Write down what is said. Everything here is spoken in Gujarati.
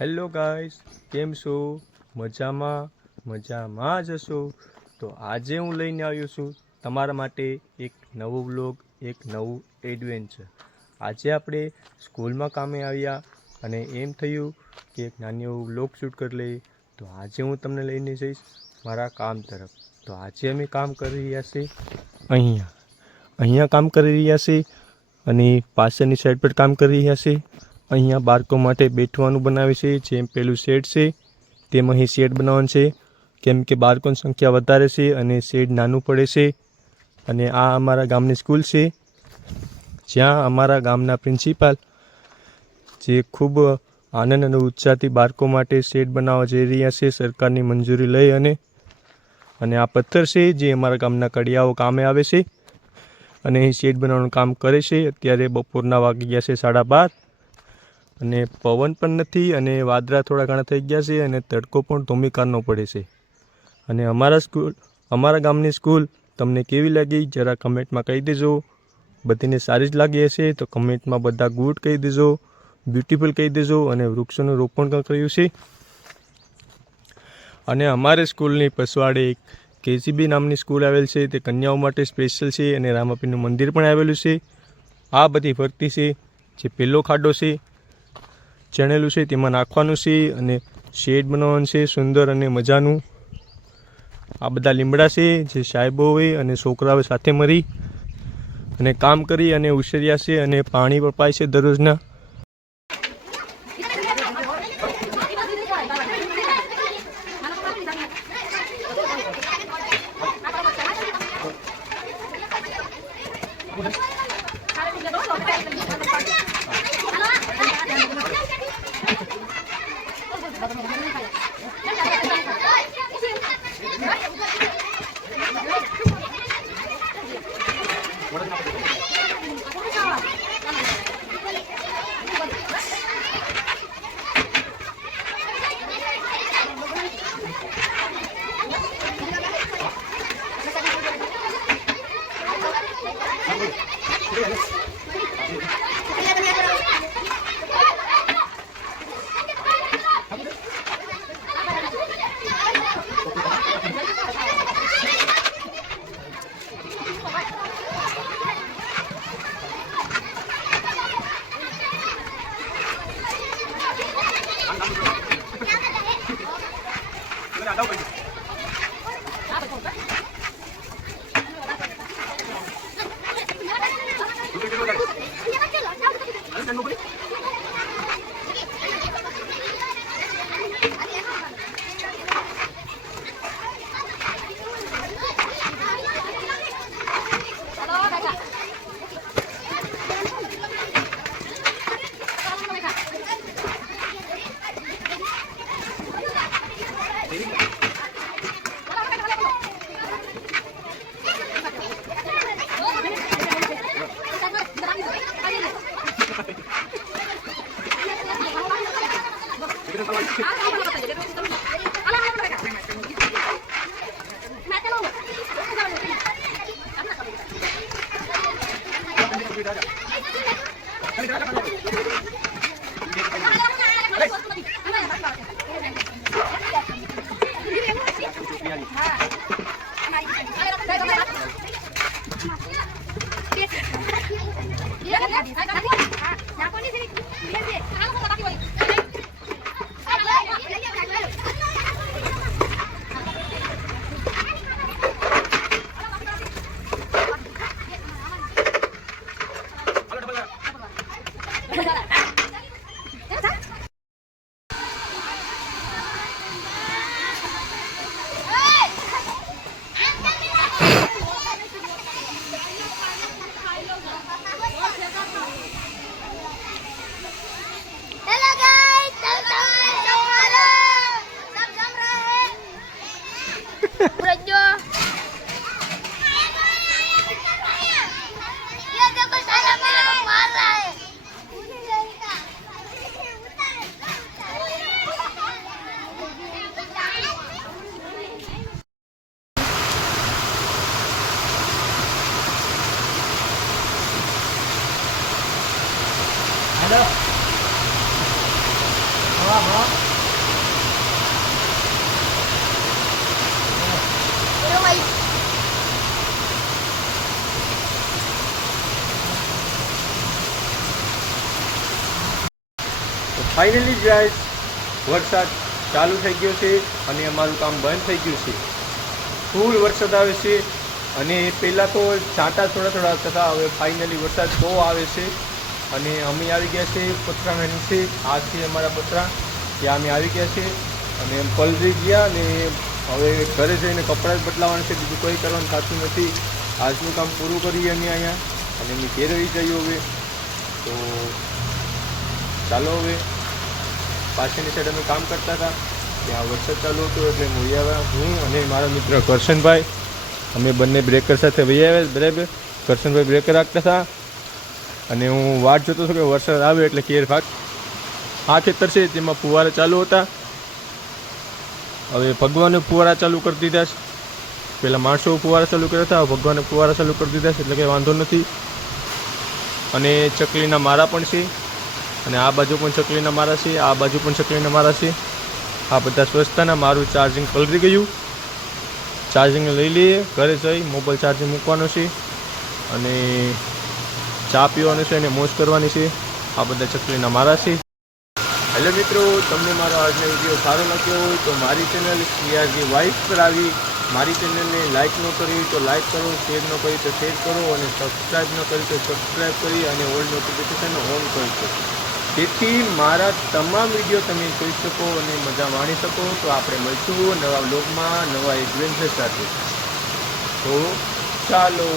હેલો ગાઈસ, કેમ છો? મજામાં જ હશો. તો આજે હું લઈને આવ્યો છું તમારા માટે એક નવો વ્લોગ, એક નવું એડવેન્ચર. આજે આપણે સ્કૂલમાં કામે આવ્યા અને એમ થયું કે એક નાની એવું વ્લોગ શૂટ કરી લઈએ. તો આજે હું તમને લઈને જઈશ મારા કામ તરફ. તો આજે અમે કામ કરી રહ્યા છીએ અહીંયા કામ કરી રહ્યા છીએ અને પાછળની સાઈડ પર કામ કરી રહ્યા છીએ. અહીંયા બાળકો માટે બેઠવાનું બનાવે છે. જેમ પેલું શેડ છે તેમ અહીં શેડ બનાવવાનું છે, કેમ કે બાળકોની સંખ્યા વધારે છે અને શેડ નાનું પડે છે. અને આ અમારા ગામની સ્કૂલ છે, જ્યાં અમારા ગામના પ્રિન્સિપાલ જે ખૂબ આનંદ અને ઉત્સાહથી બાળકો માટે શેડ બનાવવા જઈ રહ્યા છે, સરકારની મંજૂરી લઈ. અને આ પથ્થર છે જે અમારા ગામના કડિયાઓ કામે આવે છે અને અહીં શેડ બનાવવાનું કામ કરે છે. અત્યારે બપોરના વાગી ગયા છે 12:30 અને પવન પણ નથી અને વાદળા થોડા ઘણા થઈ ગયા છે અને તડકો પણ ધોમીકારનો પડે છે. અને અમારા ગામની સ્કૂલ તમને કેવી લાગી જરા કમેન્ટમાં કહી દેજો. બધીને સારી જ લાગી હશે તો કમેન્ટમાં બધા ગુડ કહી દેજો, બ્યુટીફુલ કહી દેજો. અને વૃક્ષોનું રોપણ પણ કર્યું છે. અને અમારે સ્કૂલની પછવાડે એક કેજીબી નામની સ્કૂલ આવેલ છે, તે કન્યાઓ માટે સ્પેશિયલ છે. અને રામાપીરનું મંદિર પણ આવેલું છે. આ બધી ફરતી છે જે પેલો ખાડો છે ચણેલું છે તેમાં નાખવાનું છે અને શેડ બનાવવાનું છે સુંદર અને મજાનું. આ બધા લીમડા છે જે સાહેબો હોય અને છોકરાઓ સાથે મળી અને કામ કરી અને ઉછેર્યા છે અને પાણી પણ પાય છે દરરોજના. ફાઇનલી ગાઈસ વરસાદ ચાલુ થઈ ગયો છે અને અમારું કામ બંધ થઈ ગયું છે. ફૂલ વરસાદ આવે છે અને પહેલાં તો છાંટા થોડા થોડા થતા, હવે ફાઇનલી વરસાદ બહુ આવે છે અને અમે આવી ગયા છે પતરાના નીચે. આ છે અમારા પતરા, ત્યાં અમે આવી ગયા છે અને એમ પલરી ગયા અને હવે ઘરે જઈને કપડાં જ બદલાવાના છે, બીજું કંઈ કરવાનું થતું નથી. આજનું કામ પૂરું કરીએ અમે અહીંયા અને અમે ઘેર રહી જઈએ હવે. તો ચાલો હવે પાછળની સાઈડ અમે કામ કરતા હતા, ત્યાં વરસાદ ચાલુ હતો એટલે હું આવ્યા, હું અને મારા મિત્ર કરશનભાઈ અમે બંને બ્રેકર સાથે વહી આવ્યા. બરાબર, કરશનભાઈ બ્રેકર રાખતા હતા અને હું વાટ જોતો હતો કે વરસાદ આવે એટલે કેર ભાગ. આ ખેતર છે તેમાં ફુવારા ચાલુ હતા, હવે ભગવાને ફુવારા ચાલુ કરી દીધા છે. પહેલાં માણસો ફુવારા ચાલુ કર્યા હતા, ભગવાને ફુવારા ચાલુ કરી દીધા છે એટલે કંઈ વાંધો નથી. અને ચકલીના મારા પણ છે અને આ બાજુ પણ ચકલીના મારા છે, આ બાજુ પણ ચકલીના મારા છે. આ બધા સ્વચ્છતાના. મારું ચાર્જિંગ પલરી ગયું, ચાર્જિંગ લઈ લઈએ, ઘરે જઈ મોબાઈલ ચાર્જિંગ મૂકવાનો છે અને ચા પીવાનું છે અને મોજ કરવાની છે. આ બધા ચકલીના મારા છે. હેલો મિત્રો, તમને મારો આજનો વિડીયો સારો લાગ્યો હોય તો મારી ચેનલ CRG વાઇફ પર આવી મારી ચેનલને લાઇક ન કરી તો લાઇક કરો, શેર ન કરી તો શેર કરો અને સબસ્ક્રાઈબ ન કરી તો સબસ્ક્રાઈબ કરી અને ઓલ નોટિફિકેશન ઓન કરી શકો, જેથી મારા તમામ વિડીયો તમે જોઈ શકો અને મજા માણી શકો. તો આપણે મળીશું નવા વ્લોગમાં નવા એડવેન્ચર સાથે. તો ચાલો.